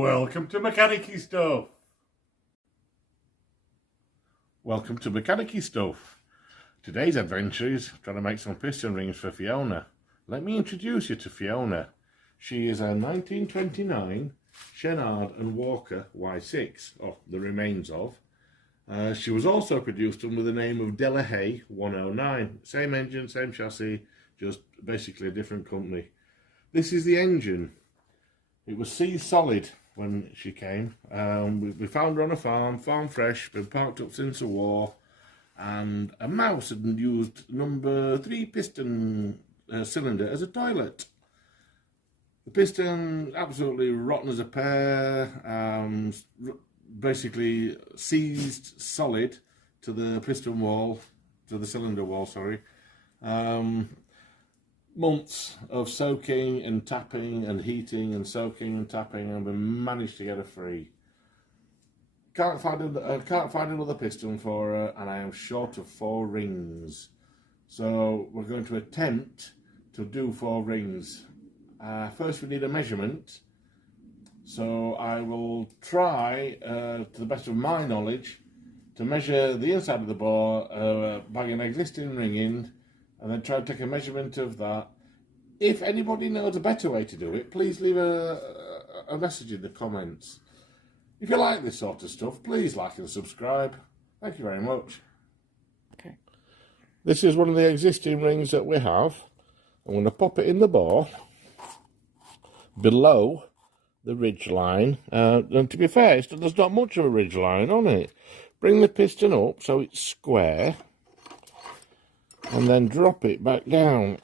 Welcome to Mechanicy Stuff. Welcome to Mechanicy Stuff. Today's adventure is trying to make some piston rings for Fiona. Let me introduce you to Fiona. She is a 1929 Chenard-Walcker Y6, or the remains of. She was also produced under the name of Delahaye 109. Same engine, same chassis, just basically a different company. This is the engine. It was seized solid when she came. We found her on a farm fresh, been parked up since the war, and a mouse had used number 3 piston cylinder as a toilet. The piston absolutely rotten as a pear, basically seized solid to the piston wall, to the cylinder wall, sorry. Months of soaking and tapping and heating and soaking and tapping, and we managed to get her free. Can't find another piston for her, and I am short of 4 rings. So we're going to attempt to do 4 rings. First we need a measurement. So I will try, to the best of my knowledge, to measure the inside of the bore, bang an existing ring in, and then try to take a measurement of that. If anybody knows a better way to do it, please leave a message in the comments. If you like this sort of stuff, please like and subscribe. Thank you very much. Okay. This is one of the existing rings that we have. I'm going to pop it in the bore below the ridge line. And to be fair, there's not much of a ridge line on it. Bring the piston up so it's square, and then drop it back down.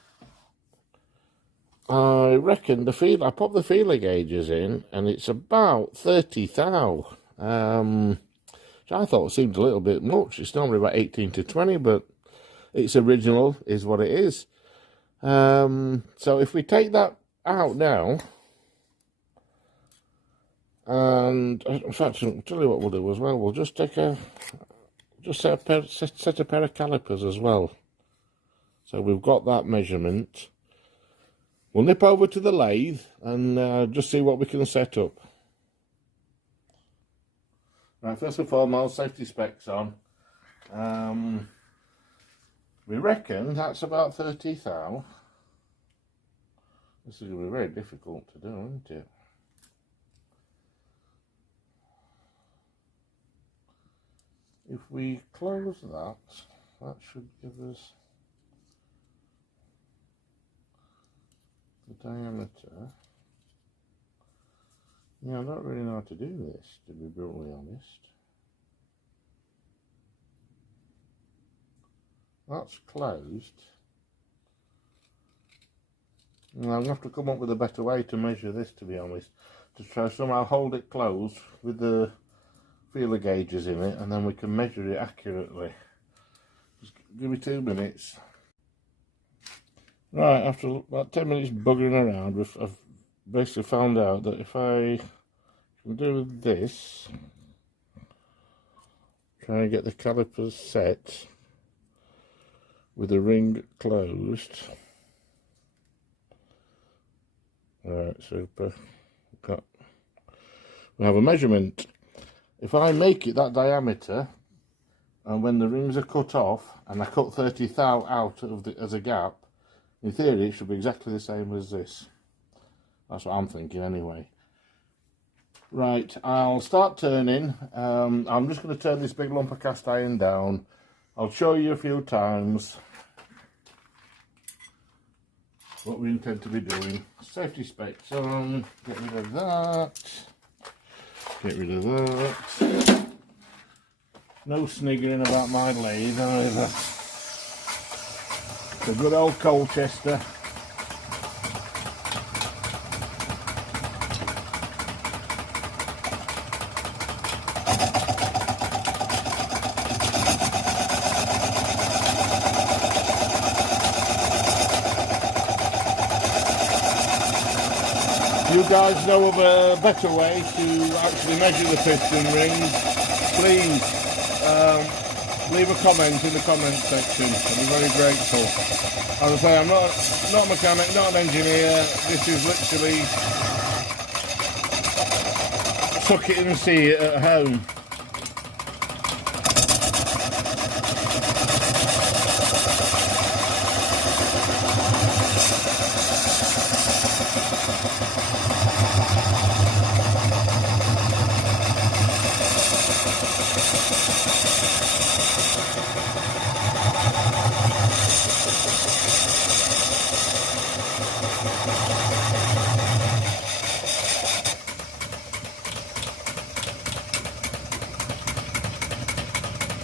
I reckon I popped the feeler gauges in, and it's about 30 thou. Which I thought seemed a little bit much. It's normally about 18 to 20, but it's original, is what it is. So if we take that out now, and in fact, I'll tell you what we'll do as well. We'll just take set a pair of calipers as well. So we've got that measurement. We'll nip over to the lathe and just see what we can set up. Right, first and foremost, safety specs on. We reckon that's about 30 thou. This is going to be very difficult to do, isn't it? If we close that, that should give us the diameter. Yeah, I don't really know how to do this, to be brutally honest. That's closed. And I'm going to have to come up with a better way to measure this, to be honest. To try somehow hold it closed with the feeler gauges in it, and then we can measure it accurately. Just give me 2 minutes. Right, after about 10 minutes buggering around, I've basically found out that if I can do this, try and get the calipers set with the ring closed. Alright, super. We have a measurement. If I make it that diameter, and when the rings are cut off, and I cut 30 thou out of as a gap, in theory, it should be exactly the same as this. That's what I'm thinking anyway. Right, I'll start turning. I'm just going to turn this big lump of cast iron down. I'll show you a few times what we intend to be doing. Safety specs on. Get rid of that. Get rid of that. No sniggering about my lathe either. A good old Colchester. If you guys know of a better way to actually measure the piston rings, please leave a comment in the comment section. I'll be very grateful. As I say, I'm not a mechanic, not an engineer. This is literally tuck it and see it at home.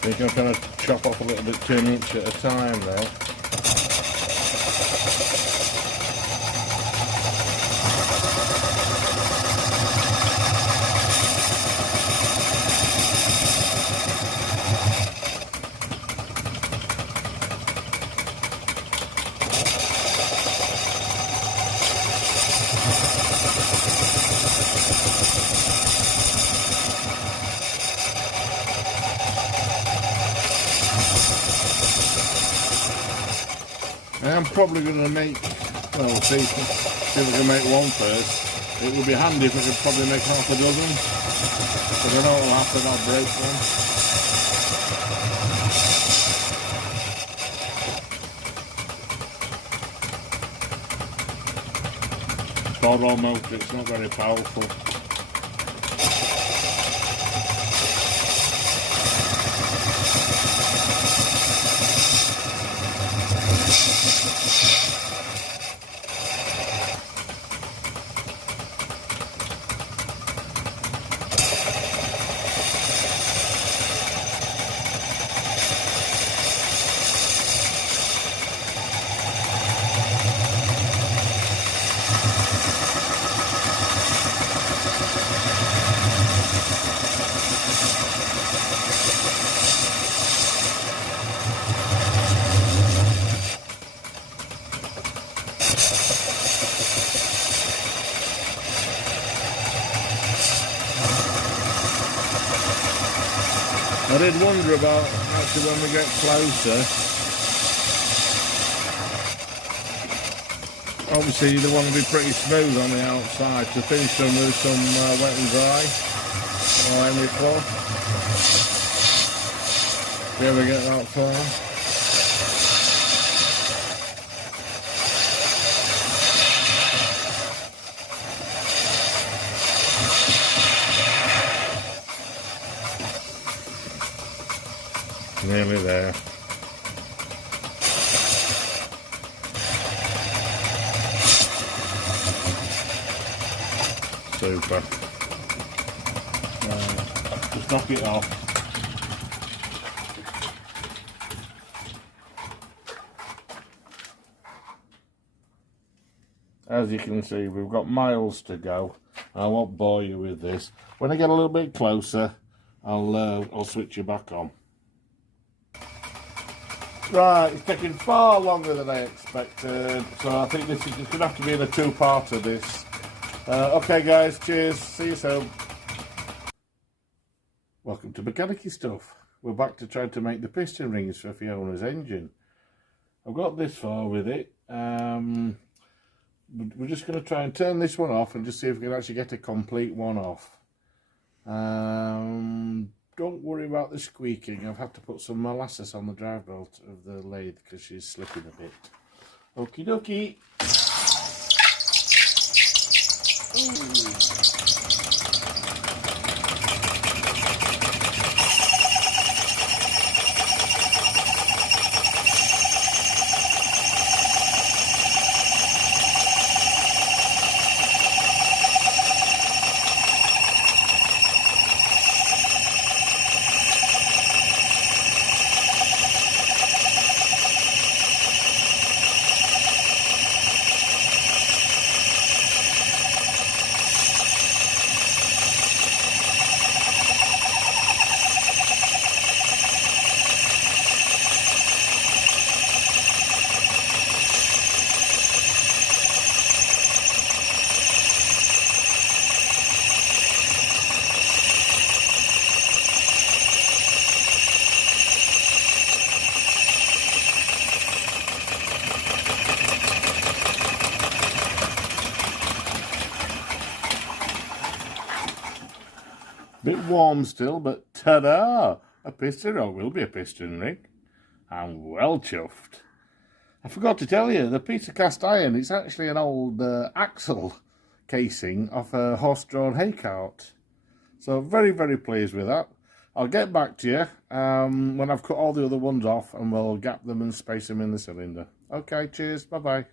You can kind of chop off a little bit 2 inch at a time there. I'm probably going to make, well, see if I can make one first. It would be handy if I could probably make half a dozen, because I know it'll happen, I'll break one. Borrow motor, it's not very powerful. I did wonder about actually when we get closer. Obviously they want to be pretty smooth on the outside, to finish them with some wet and dry or any cloth. If you ever get that far. Nearly there. Super. Just knock it off. As you can see, we've got miles to go. I won't bore you with this. When I get a little bit closer, I'll switch you back on. Right, it's taking far longer than I expected, so I think this is going to have to be in a two-parter this. Okay guys, cheers, see you soon. Welcome to Mechanicy Stuff. We're back to try to make the piston rings for Fiona's engine. I've got this far with it. We're just going to try and turn this one off and just see if we can actually get a complete one off. Don't worry about the squeaking. I've had to put some molasses on the drive belt of the lathe because she's slipping a bit. Okie dokie. Bit warm still, but ta-da! A piston rod will be a piston ring. I'm well chuffed. I forgot to tell you, the piece of cast iron, it's actually an old axle casing off a horse-drawn hay cart. So very, very pleased with that. I'll get back to you when I've cut all the other ones off, and we'll gap them and space them in the cylinder. Okay, cheers, bye-bye.